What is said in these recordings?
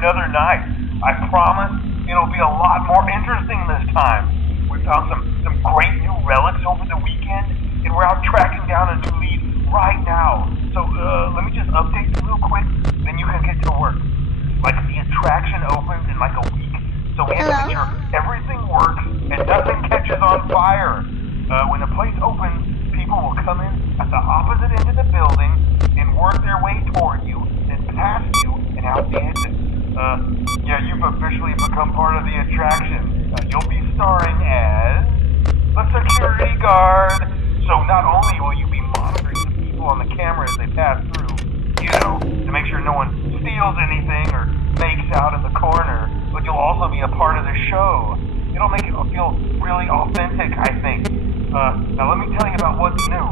another night. I promise it'll be a lot more interesting this time. We found some great new relics over the weekend, and we're out tracking down a new lead right now. So let me just update you real quick, then you can get to work. Like, the attraction opens in like a week, so we have to make sure everything works and nothing catches on fire. When the place opens, people will come in at the opposite end of the building and work their way toward you, then past you and out the exit. Yeah, you've officially become part of the attraction. You'll be starring as a security guard. So not only will you be monitoring the people on the camera as they pass through, you know, to make sure no one steals anything or makes out in the corner, but you'll also be a part of the show. It'll make it feel really authentic, I think. Now let me tell you about what's new.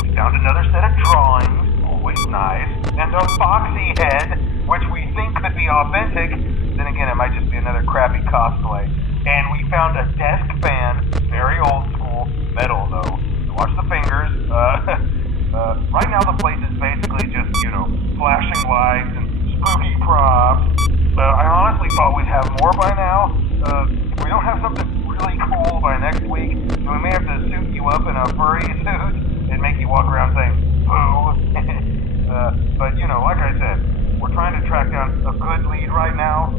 We found another set of drawings, always nice, and a foxy head, which we think could be authentic. Then again, it might just be another crappy cosplay. And we found a desk fan, very old school, metal though. So watch the fingers. Right now the place is basically just, you know, flashing lights and spooky props. I honestly thought we'd have more by now. If we don't have something really cool by next week, then we may have to suit you up in a furry suit and make you walk around saying, boo. But, you know, like I said, we're trying to track down a good lead right now.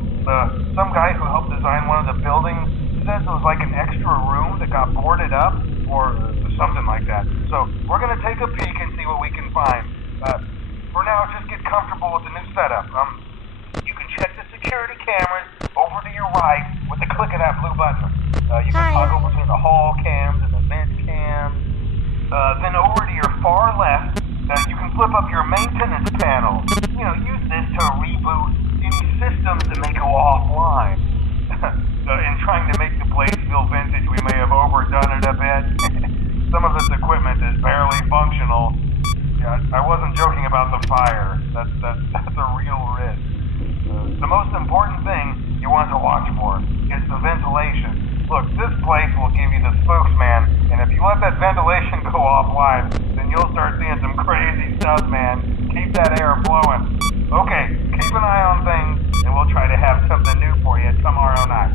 Some guy who helped design one of the buildings says it was like an extra room that got boarded up, or something like that. So we're going to take a peek and see what we can find. For now, just get comfortable with the new setup. You can check the security cameras over to your right with the click of that blue button. You can toggle between the hall cams and the vent cams. Then over to your far left, you can flip up your maintenance panel. You know, use this to reboot any systems that may go offline. In trying to make the place feel vintage, we may have overdone it a bit. Some of this equipment is barely functional. Yeah, I wasn't joking about the fire. That's a real risk. The most important thing you want to watch for is the ventilation. Look, this place will give you the spooks, man, and if you let that ventilation go offline, then you'll start seeing some crazy stuff, man. Keep that air flowing. Okay, keep an eye on things, and we'll try to have something new for you tomorrow night.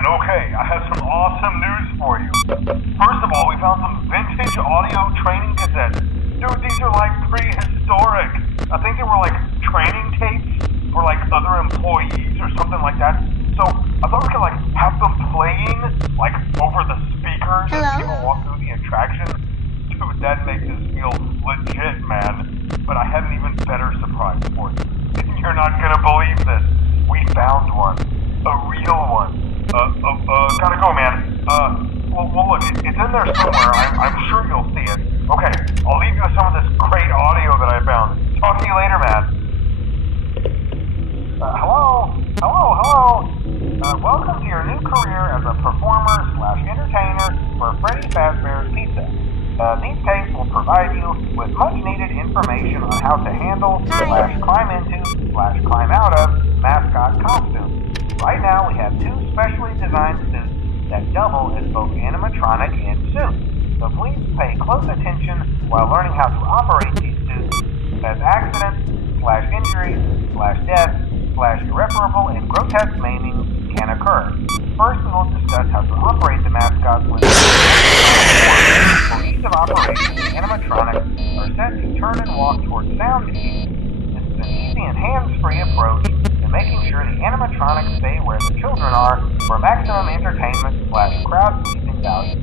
Okay, I have some awesome news for you. First of all, we found some vintage audio training cassettes. Dude, these are like prehistoric. I think they were like training tapes for like something like that. So I thought we could like have them playing like over the speakers as people walk through the attraction. Dude, that makes us feel legit, man. But I have an even better surprise for you. You're not gonna believe this. We found one. A real one. Gotta go, man. Well, look, it's in there somewhere. I'm sure you'll see it. Okay, I'll leave you with some of this great audio that I found. Talk to you later, man. Hello? Welcome to your new career as a performer/entertainer for Freddy Fazbear's Pizza. These tapes will provide you with much-needed information on how to handle /climb into/climb out of mascot costumes. Right now, we have 2 specially designed suits that double as both animatronic and suit. So please pay close attention while learning how to operate these suits, as accidents/injury/death/irreparable and grotesque maiming can occur. First, we will discuss how to operate the mascots with for ease of operation, the animatronics are set to turn and walk towards sound cues. This is an easy and hands-free approach to making sure the animatronics stay where the children are for maximum entertainment/crowd-pleasing value.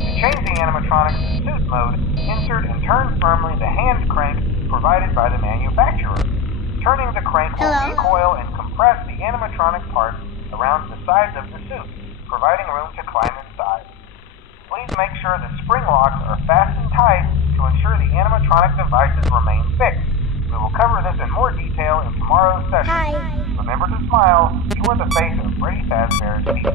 To change the animatronics to suit mode, insert and turn firmly the hand crank provided by the manufacturer. Turning the crank will recoil and compress the animatronic parts around the sides of the suit, providing room to climb inside. Please make sure the spring locks are fastened tight to ensure the animatronic devices remain fixed. We will cover this in more detail in tomorrow's session. Remember to smile. You are the face of Freddy Fazbear's Pizza.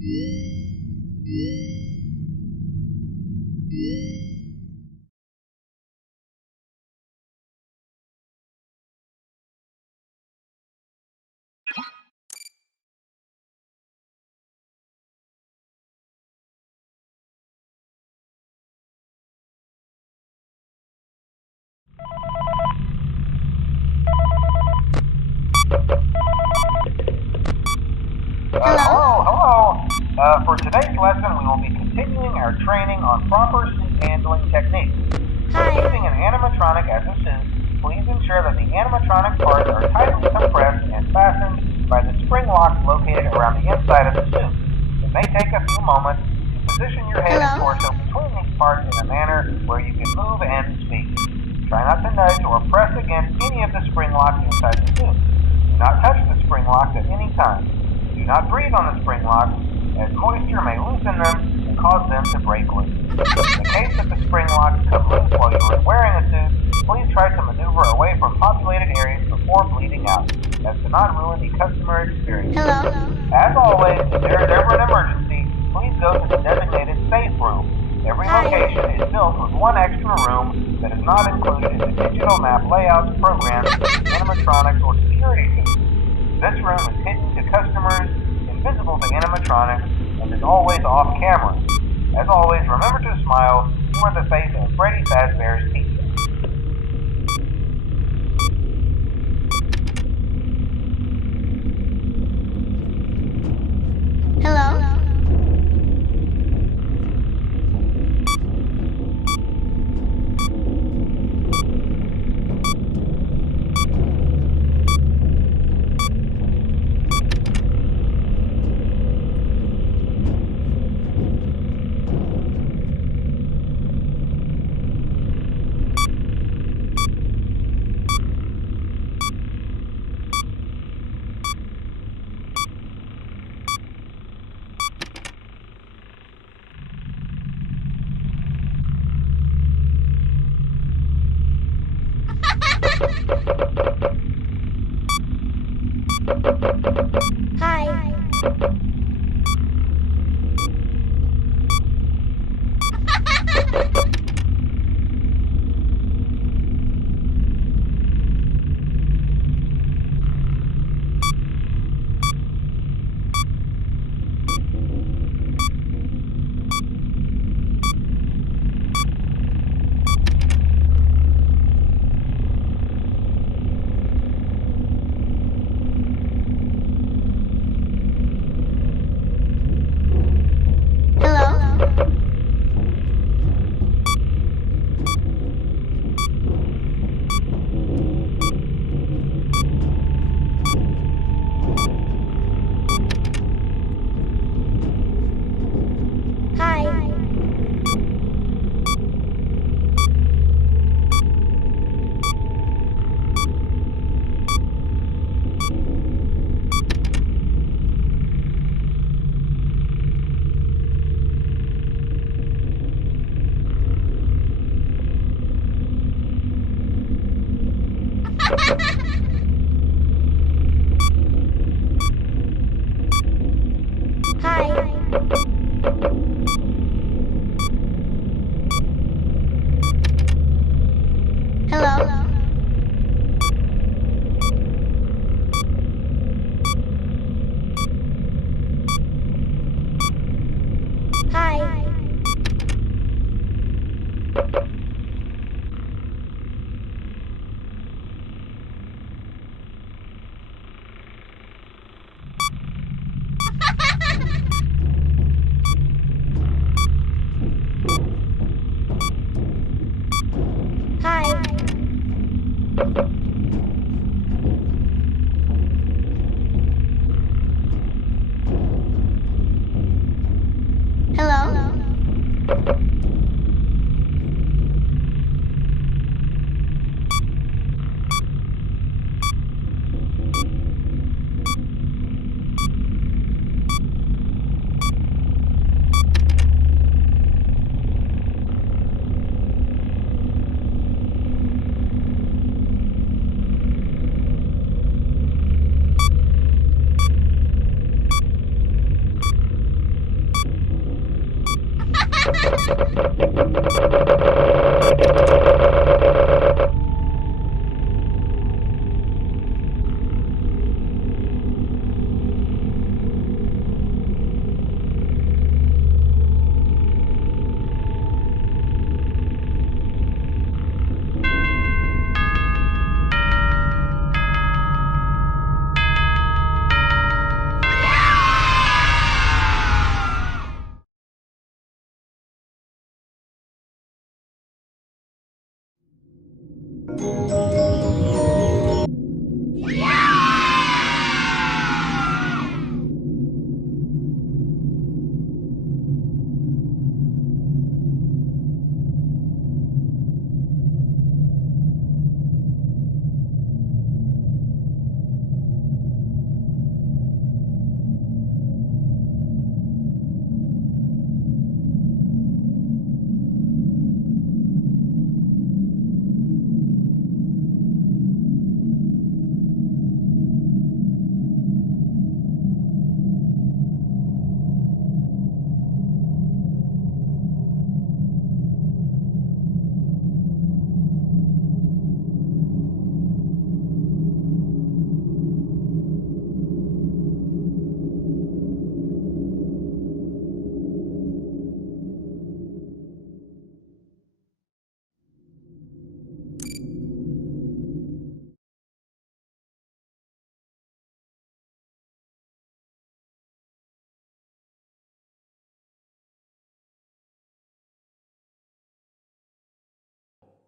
Hello. For today's lesson, we will be continuing our training on proper suit handling techniques. Hi. Using an animatronic as a suit, please ensure that the animatronic parts are tightly compressed and fastened by the spring locks located around the inside of the suit. It may take a few moments to position your head and torso between these parts in a manner where you can move and speak. Try not to nudge or press against any of the spring locks inside the suit. Do not touch the spring locks at any time. Do not breathe on the spring locks, as moisture may loosen them and cause them to break loose. In the case that the spring locks come loose while you are wearing a suit, please try to maneuver away from populated areas before bleeding out, as to not ruin the customer experience. As always, if there is ever an emergency, please go to the designated safe room. Every location is built with one extra room that is not included in the digital map layouts, programs, animatronics, or security systems. This room is hidden to customers, invisible to animatronics, and is always off camera. As always, remember to smile. You are the face of Freddy Fazbear's Pizza. Hello? Hi.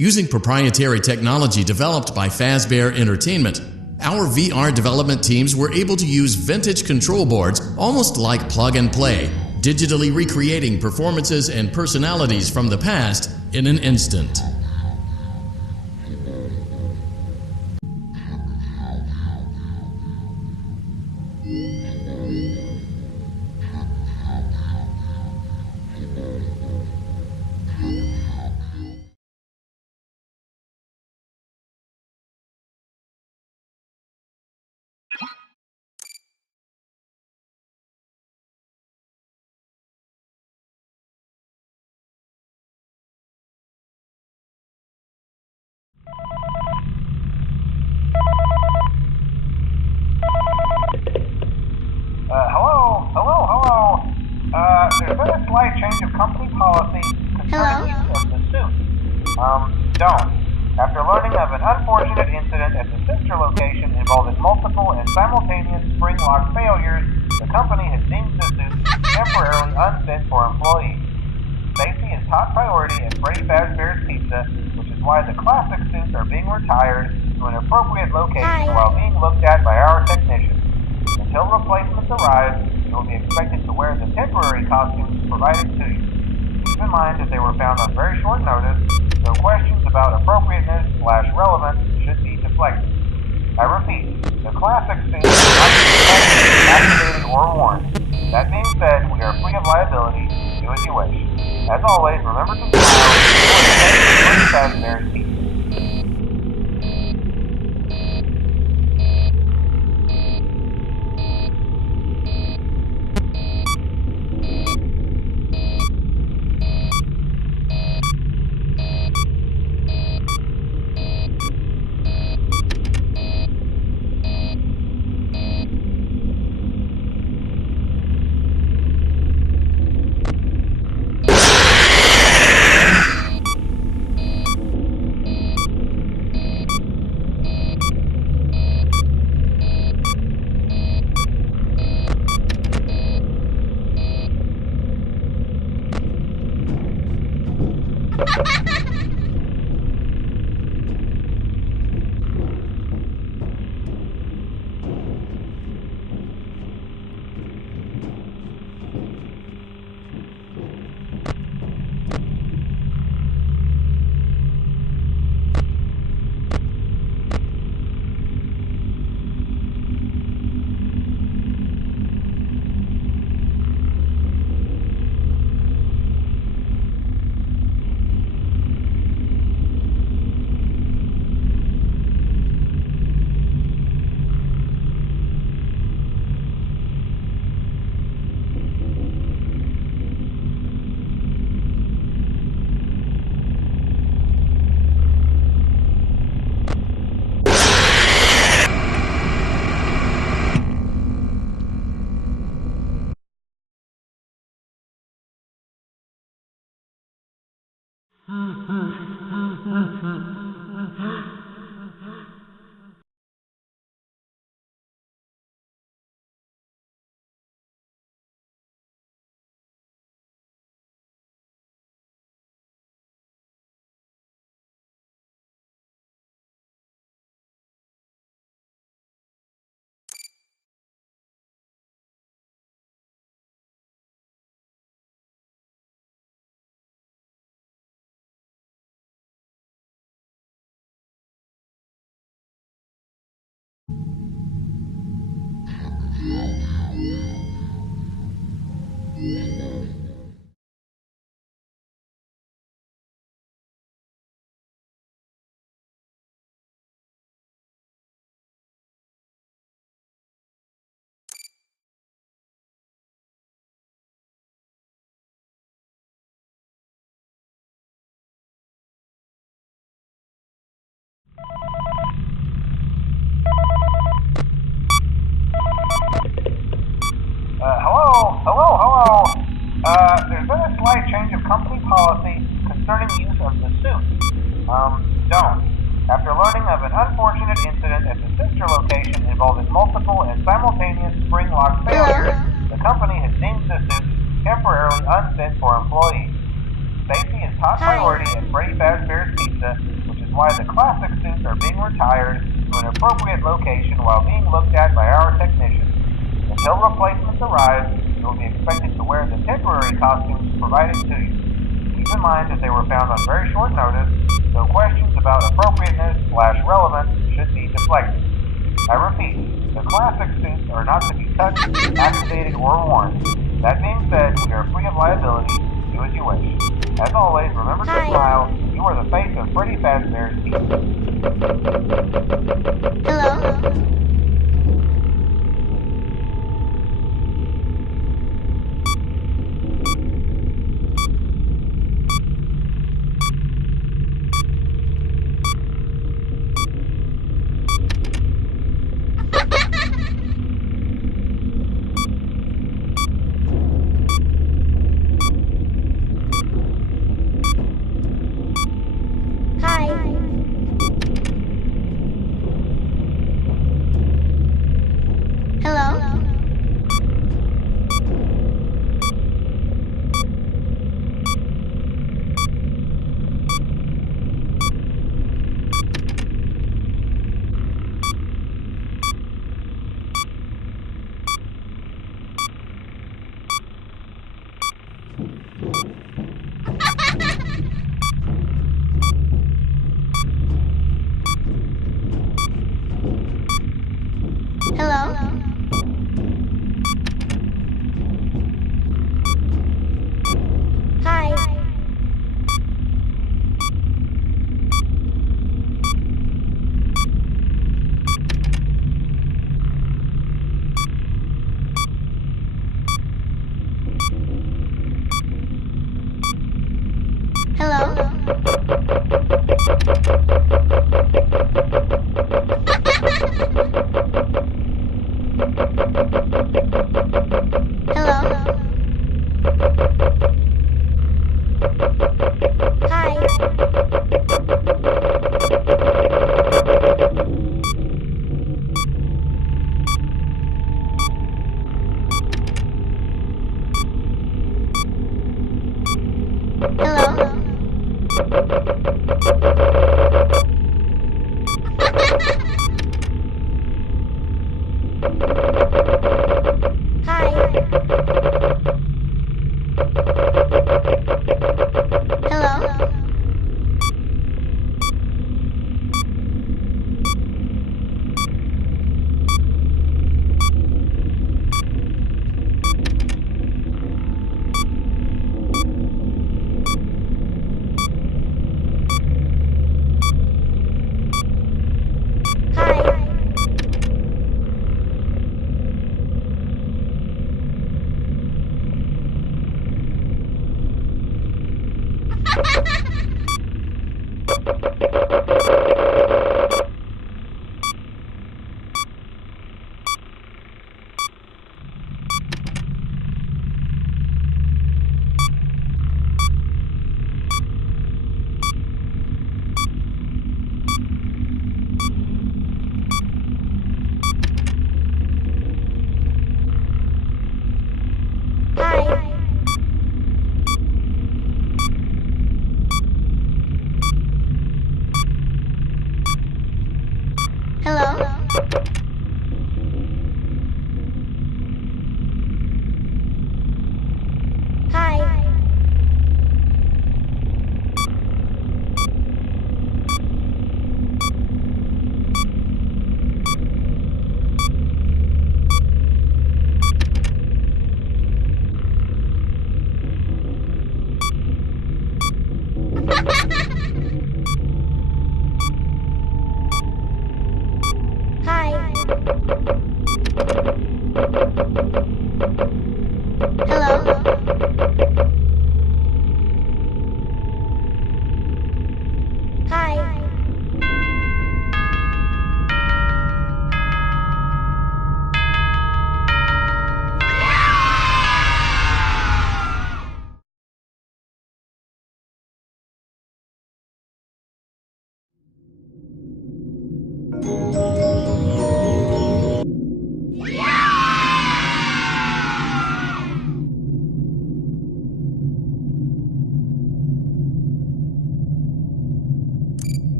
Using proprietary technology developed by Fazbear Entertainment, our VR development teams were able to use vintage control boards almost like plug and play, digitally recreating performances and personalities from the past in an instant. Hello. There's been a slight change of company policy concerning use of the suit. Don't. After learning of an unfortunate incident at the sister location involving multiple and simultaneous spring lock failures, the company has deemed the suit temporarily unfit for employees. Safety is top priority at Freddy Fazbear's Pizza, which is why the classic suits are being retired to an appropriate location while being looked at by our technicians. Until replacements arrive, you will be expected to wear the temporary costumes provided to you. Keep in mind that they were found on very short notice, so questions about appropriateness/relevance should be deflected. I repeat, the classic suits are not activated or worn. That being said, we are free of liability. Do as you wish. As always, remember to smile and Fazbear's Pizza. Hello. There's been a slight change of company policy concerning the use of the suit. Don't. After learning of an unfortunate incident at the sister location involving multiple and simultaneous spring lock failures, the company has deemed the suit temporarily unfit for employees. Safety is top priority at Freddy Fazbear's Pizza, which is why the classic suits are being retired to an appropriate location while being looked at by our technicians. Until replacements arrive, you will be expected to wear the temporary costumes provided to you. Keep in mind that they were found on very short notice, so questions about appropriateness/relevance should be deflected. I repeat, the classic suits are not to be touched, activated, or worn. That being said, we are free of liability. Do as you wish. As always, remember to smile. You are the face of Freddy Fazbear's Pizza. Hello? Hi.